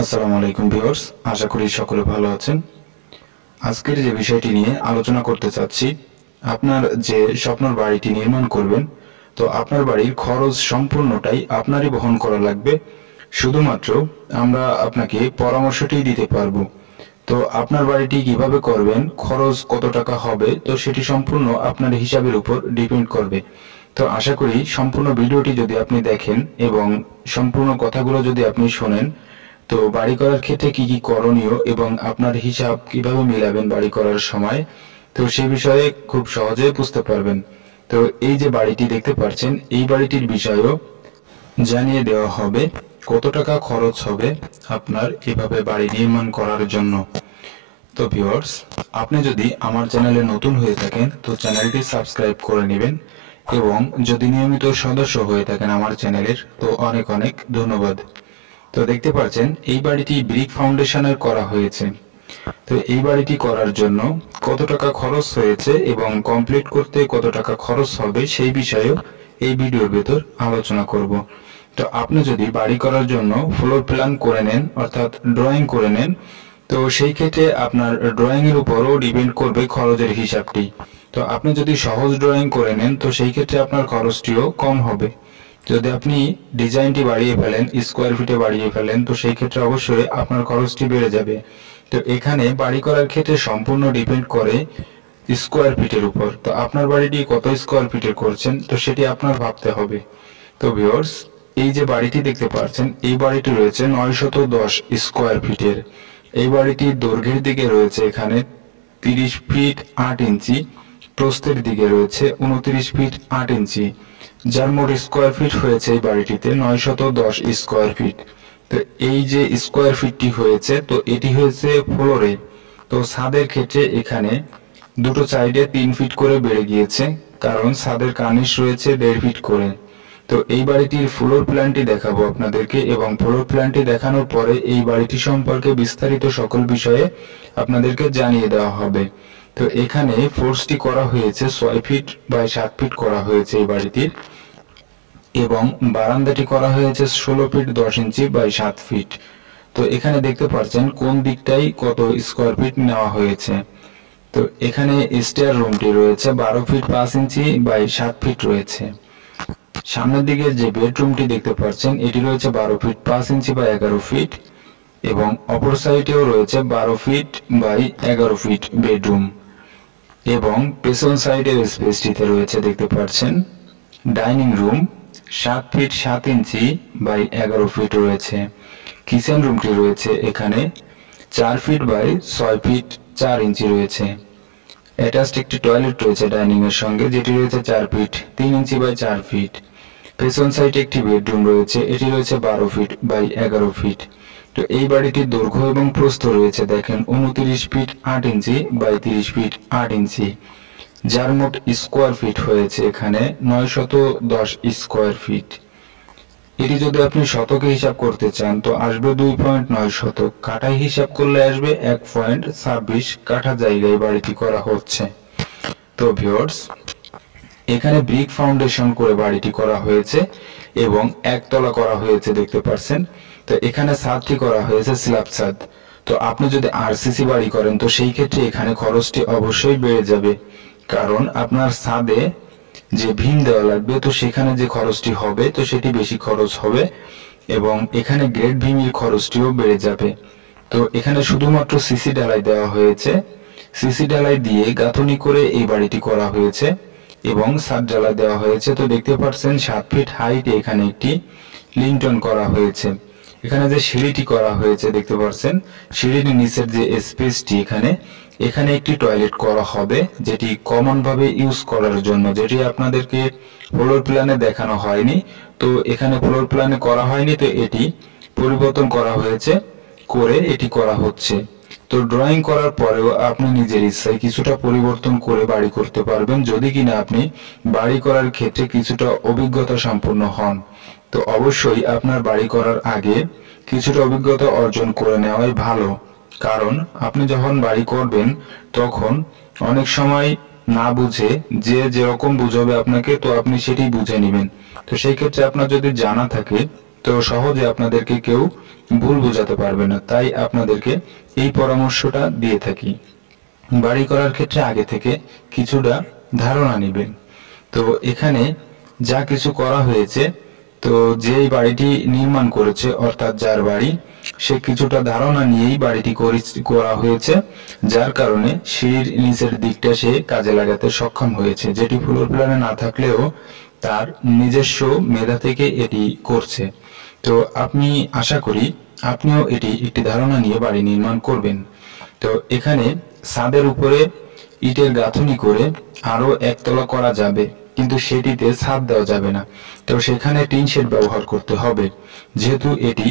আসসালামু আলাইকুম ভিউয়ার্স, আশা করি সকলে ভালো আছেন। আজকের যে বিষয়টি নিয়ে আলোচনা করতে চাচ্ছি, আপনার যে স্বপ্নের বাড়িটি নির্মাণ করবেন, তো আপনার বাড়ির খরচ সম্পূর্ণটাই আপনারই বহন করা লাগবে। শুধুমাত্র আমরা আপনাকে পরামর্শটি দিতে পারবো। তো আপনার বাড়িটি কিভাবে করবেন, খরচ কত টাকা হবে, তো সেটি সম্পূর্ণ আপনার হিসাবের উপর ডিপেন্ড করবে। তো আশা করি সম্পূর্ণ ভিডিওটি যদি আপনি দেখেন এবং সম্পূর্ণ কথাগুলো যদি আপনি শোনেন, তো বাড়ি করার ক্ষেত্রে কি কি করণীয় এবং আপনার হিসাব কিভাবে মিলাবেন বাড়ি করার সময়, তো সেই বিষয়ে খুব সহজে বুঝতে পারবেন। তো এই যে বাড়িটি দেখতে পাচ্ছেন, এই বাড়িটির বিষয়েও জানিয়ে দেওয়া হবে কত টাকা খরচ হবে আপনার এভাবে বাড়ি নির্মাণ করার জন্য। তো ভিউয়ার্স, আপনি যদি আমার চ্যানেলে নতুন হয়ে থাকেন তো চ্যানেলটি সাবস্ক্রাইব করে নেবেন, এবং যদি নিয়মিত সদস্য হয়ে থাকেন আমার চ্যানেলের তো অনেক অনেক ধন্যবাদ। তো দেখতে পাচ্ছেন এই বাড়িটি ব্রিক ফাউন্ডেশনের করা হয়েছে। তো এই বাড়িটি করার জন্য কত টাকা খরচ হয়েছে এবং কমপ্লিট করতে কত টাকা খরচ হবে সেই বিষয়েও এই ভিডিওর ভেতর আলোচনা করব। তো আপনি যদি বাড়ি করার জন্য ফ্লোর প্ল্যান করে নেন, অর্থাৎ ড্রয়িং করে নেন, তো সেই ক্ষেত্রে আপনার ড্রয়িং এর উপরও ডিপেন্ড করবে খরচের হিসাবটি। তো আপনি যদি সহজ ড্রয়িং করে নেন তো সেই ক্ষেত্রে আপনার খরচটিও কম হবে। যদি আপনি ডিজাইনটি বাড়িয়ে ফেলেন, স্কোয়ার ফিটে বাড়িয়ে ফেলেন, তো সেই ক্ষেত্রে অবশ্যই আপনার খরচটি বেড়ে যাবে। তো এখানে বাড়ি করার ক্ষেত্রে সম্পূর্ণ ডিপেন্ড করে স্কোয়ার ফিটের উপর। তো আপনার বাড়িটি কত স্কোয়ার ফিটের করছেন তো সেটি আপনার ভাবতে হবে। তো ভিউয়ার্স, এই যে বাড়িটি দেখতে পাচ্ছেন, এই বাড়িটি রয়েছে 910 স্কোয়ার ফিটের। এই বাড়িটির দৈর্ঘ্যের দিকে রয়েছে এখানে 30 ফিট 8 ইঞ্চি, প্রস্থের দিকে রয়েছে 29 ফিট 8 ইঞ্চি, যার মোট স্কোয়ার ফিট হয়েছে এই বাড়িটিতে 910 স্কোয়ার ফিট। তো এই যে স্কোয়ার ফিটটি হয়েছে, তো এটি হয়েছে ফ্লোরে। তো ছাদের ক্ষেত্রে এখানে দুটো সাইডে 3 ফিট করে বেড়ে গিয়েছে, কারণ ছাদের কার্নিশ রয়েছে 1.5 ফিট করে। তো এই বাড়িটির ফ্লোর প্ল্যানটি দেখাবো আপনাদেরকে, এবং ফ্লোর প্ল্যানটি দেখানোর পরে এই বাড়িটি সম্পর্কে বিস্তারিত সকল বিষয়ে আপনাদেরকে জানিয়ে দেওয়া হবে। তো এখানে ফোর্সটি করা হয়েছে 6 ফিট বাই 7 ফিট করা হয়েছে এই বাড়িটির, এবং বারান্দাটি করা হয়েছে 16 ফিট 10 ইঞ্চি বাই 7 ফিট। তো এখানে দেখতে পাচ্ছেন কোন দিকটাই কত স্কোয়ার ফিট নেওয়া হয়েছে। তো এখানে স্টেয়ার রুমটি রয়েছে 12 ফিট 5 ইঞ্চি বাই 7 ফিট রয়েছে। সামনের দিকে যে বেডরুমটি দেখতে পাচ্ছেন এটি রয়েছে 12 ফিট 5 ইঞ্চি বাই 11 ফিট, এবং অপর সাইডেও রয়েছে 12 ফিট বাই 11 ফিট বেডরুম। এবং পেছন সাইডের স্পেসটিতে রয়েছে দেখতে পাচ্ছেন dining room 7 feet 7 inch by 11 feet রয়েছে। কিচেন রুমটি রয়েছে এখানে 4 ফিট বাই 6 ফিট 4 ইঞ্চি রয়েছে। অ্যাটাচড একটি টয়লেট রয়েছে ডাইনিং এর সঙ্গে, যেটি রয়েছে 4 ফিট 3 ইঞ্চি বাই 4 ফিট। পেছন সাইডে একটি বেডরুম রয়েছে, এটি রয়েছে 12 ফিট বাই 11 ফিট। তো এই বাড়িটির দৈর্ঘ্য এবং প্রস্থ রয়েছে দেখেন 29 ফিট 8 ইঞ্চি বাই 30 ফিট 8 ইঞ্চি, যার মোট স্কোয়ার ফিট হয়েছে এখানে 910 স্কোয়ার ফিট। এটি যদি আপনি শতকে হিসাব করতে চান তো আসবে 2.9 শতক, কাঠায় হিসাব করলে আসবে 1.26 কাঠা জায়গায় বাড়িটি করা হচ্ছে। তো ভিউয়ার্স, এখানে ব্রিক ফাউন্ডেশন করে বাড়িটি করা হয়েছে এবং একতলা করা হয়েছে দেখতে পাচ্ছেন। তো এখানে ছাদটি করা হয়েছে স্ল্যাব ছাদ। তো আপনি যদি আরসিসি বাড়ি করেন তো সেই ক্ষেত্রে এখানে খরচটি অবশ্যই বেড়ে যাবে, কারণ আপনার ছাদে যে ভীম দেওয়া লাগবে তো সেখানে যে খরচটি হবে তো সেটি বেশি খরচ হবে, এবং এখানে গ্রেড ভীমের খরচটিও বেড়ে যাবে। তো এখানে শুধুমাত্র সিসি ঢালাই দেওয়া হয়েছে, সিসি ঢালাই দিয়ে গাঁথনি করে এই বাড়িটি করা হয়েছে এবং ছাদ ঢালাই দেওয়া হয়েছে। তো দেখতে পাচ্ছেন 7 ফিট হাইটে এখানে একটি লিন্টন করা হয়েছে। এখানে যে সিঁড়িটি করা হয়েছে দেখতে পাচ্ছেন, সিঁড়ির নিচের যে স্পেসটি এখানে এখানে একটি টয়লেট করা হবে, যেটি কমন ভাবে ইউজ করার জন্য, যেটি আপনাদেরকে ফ্লোর প্ল্যানে দেখানো হয়নি। তো এখানে ফ্লোর প্ল্যানে করা হয়নি, তো এটি পরিবর্তন করা হয়েছে, করে এটি করা হচ্ছে। তো ড্রয়িং করার পরেও আপনি নিজের ইচ্ছায় কিছুটা পরিবর্তন করে বাড়ি করতে পারবেন, যদি কিনা আপনি বাড়ি করার ক্ষেত্রে কিছুটা অভিজ্ঞতা সম্পন্ন হন। তো অবশ্যই আপনার বাড়ি করার আগে কিছুটা অভিজ্ঞতা অর্জন করে নেওয়াই ভালো, কারণ আপনি যখন বাড়ি করবেন তখন অনেক সময় না বুঝে যে যেরকম বুঝাবে আপনাকে তো আপনি সেটি বুঝে নেবেন। তো সেই ক্ষেত্রে আপনার যদি জানা থাকে তো সহজে আপনাদেরকে কেউ ভুল বোঝাতে পারবে না, তাই আপনাদেরকে এই পরামর্শটা দিয়ে থাকি। বাড়ি করার ক্ষেত্রে আগে থেকে কিছুটা ধারণা নেবেন। তো এখানে যা কিছু করা হয়েছে, তো যেই বাড়িটি নির্মাণ করেছে অর্থাৎ যার বাড়ি, সে কিছুটা ধারণা নিয়েই বাড়িটি করা হয়েছে, যার কারণে সিঁড়ির নিচের দিকটা সে কাজে লাগাতে সক্ষম হয়েছে, যেটি ফ্লোর প্ল্যানে না থাকলেও তার নিজস্ব মেধা থেকে এটি করছে। তো আপনি আশা করি আপনিও এটি একটি ধারণা নিয়ে বাড়ি নির্মাণ করবেন। তো এখানে ছাদের উপরে ইটের গাঁথুনি করে আরো একতলা করা যাবে, কিন্তু সেটিতে ছাদ দেওয়া যাবে না। তো সেখানে টিন শেড ব্যবহার করতে হবে, যেহেতু এটি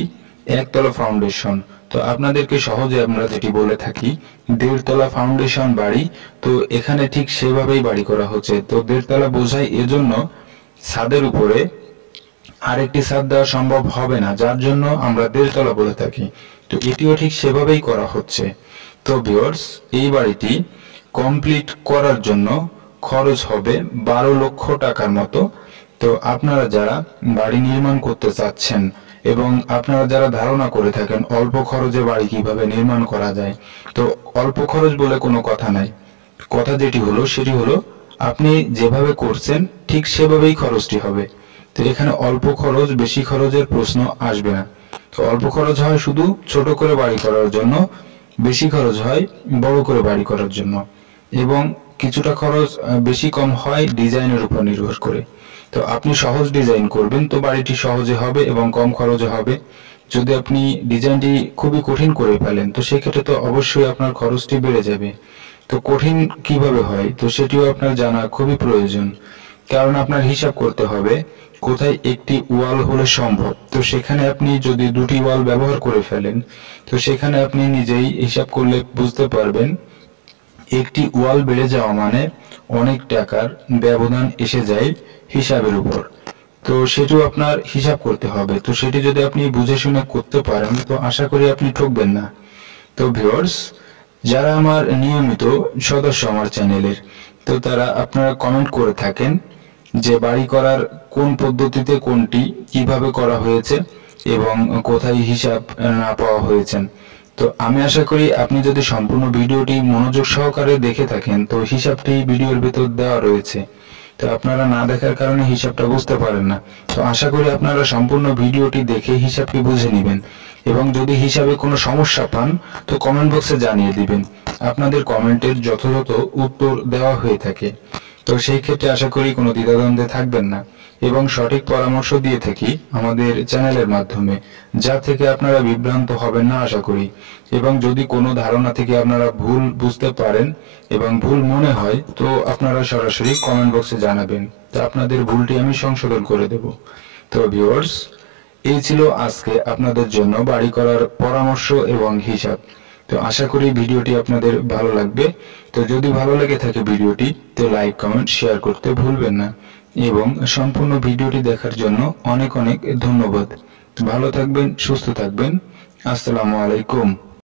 একতলা ফাউন্ডেশন। তো আপনাদেরকে সহজে আমরা যেটি বলে থাকি 1.5 তলা ফাউন্ডেশন বাড়ি, তো এখানে ঠিক সেভাবেই বাড়ি করা হচ্ছে। তো 1.5 তলা বোঝায় এজন্য ছাদের উপরে আরেকটি ছাদ দেওয়া সম্ভব হবে না, যার জন্য আমরা 1.5 তলা বলে থাকি। তো এটিও ঠিক সেভাবেই করা হচ্ছে। তো ভিউয়ার্স, এই বাড়িটি কমপ্লিট করার জন্য খরচ হবে 12 লক্ষ টাকার মতো। তো আপনারা যারা বাড়ি নির্মাণ করতে চাচ্ছেন এবং আপনারা যারা ধারণা করে থাকেন অল্প খরচে বাড়ি কিভাবে নির্মাণ করা যায়, তো অল্প খরচ বলে কোনো কথা নাই। কথা যেটি হলো সেটি হলো আপনি যেভাবে করছেন ঠিক সেভাবেই খরচটি হবে। তো এখানে অল্প খরচ বেশি খরচের প্রশ্ন আসবে না। তো অল্প খরচ হয় শুধু ছোট করে বাড়ি করার জন্য, বেশি খরচ হয় বড় করে বাড়ি করার জন্য, এবং কিছুটা খরচ বেশি কম হয় ডিজাইনের উপর নির্ভর করে। তো আপনি সহজ ডিজাইন করবেন তো বাড়িটি সহজে হবে এবং কম খরচে হবে। যদি আপনি ডিজাইনটি খুবই কঠিন করে ফেলেন তো সেক্ষেত্রে তো অবশ্যই আপনার খরচটি বেড়ে যাবে। তো কঠিন কিভাবে হয় তো সেটিও আপনার জানা খুবই প্রয়োজন, কারণ আপনার হিসাব করতে হবে কোথায় একটি ওয়াল হলে সম্ভব। তো সেখানে আপনি যদি 2টি ওয়াল ব্যবহার করে ফেলেন তো সেখানে আপনি নিজেই হিসাব করলে বুঝতে পারবেন একটি ওয়াল বেড়ে যাওয়া মানে অনেক টাকার ব্যবধান এসে যায় হিসাবের উপর। তো সেটিও আপনার হিসাব করতে হবে। তো সেটি যদি আপনি বুঝে শুনে করতে পারেন তো আশা করি আপনি ঠকবেন না। তো ভিউয়ার্স, যারা আমার নিয়মিত সদস্য আমার চ্যানেলের, তো তারা আপনারা কমেন্ট করে থাকেন যে বাড়ি করার কোন পদ্ধতিতে কোনটি কিভাবে করা হয়েছে এবং কোথায় হিসাব না পাওয়া হয়েছে। তো আমি আশা করি আপনি যদি সম্পূর্ণ ভিডিওটি মনোযোগ সহকারে দেখে থাকেন তো হিসাবটি ভিডিওর ভিতর দেওয়া রয়েছে। তো আপনারা না দেখার কারণে হিসাবটা বুঝতে পারেন না। তো আশা করি আপনারা সম্পূর্ণ ভিডিওটি দেখে হিসাবটি বুঝে নেবেন, এবং যদি হিসাবে কোনো সমস্যা পান তো কমেন্ট বক্সে জানিয়ে দিবেন। আপনাদের কমেন্টের যথাযথ উত্তর দেওয়া হয়ে থাকে। তো সেই ক্ষেত্রে আশা করি কোনো দ্বিধাদ্বন্দ্বে থাকবেন না, এবং সঠিক পরামর্শ দিয়ে থাকি আমাদের চ্যানেলের মাধ্যমে, যা থেকে আপনারা বিভ্রান্ত হবেন না আশা করি। এবং যদি কোনো ধারণা থেকে আপনারা ভুল বুঝতে পারেন এবং ভুল মনে হয় তো আপনারা সরাসরি কমেন্ট বক্সে জানাবেন, তো আপনাদের ভুলটি আমি সংশোধন করে দেব। তো ভিউয়ার্স, এই ছিল আজকে আপনাদের জন্য বাড়ি করার পরামর্শ এবং হিসাব। তো আশা করি ভিডিওটি আপনাদের ভালো লাগবে। তো যদি ভালো লেগে থাকে ভিডিওটি তো লাইক কমেন্ট শেয়ার করতে ভুলবেন না, এবং সম্পূর্ণ ভিডিওটি দেখার জন্য অনেক অনেক ধন্যবাদ। ভালো থাকবেন, সুস্থ থাকবেন। আসসালামু আলাইকুম।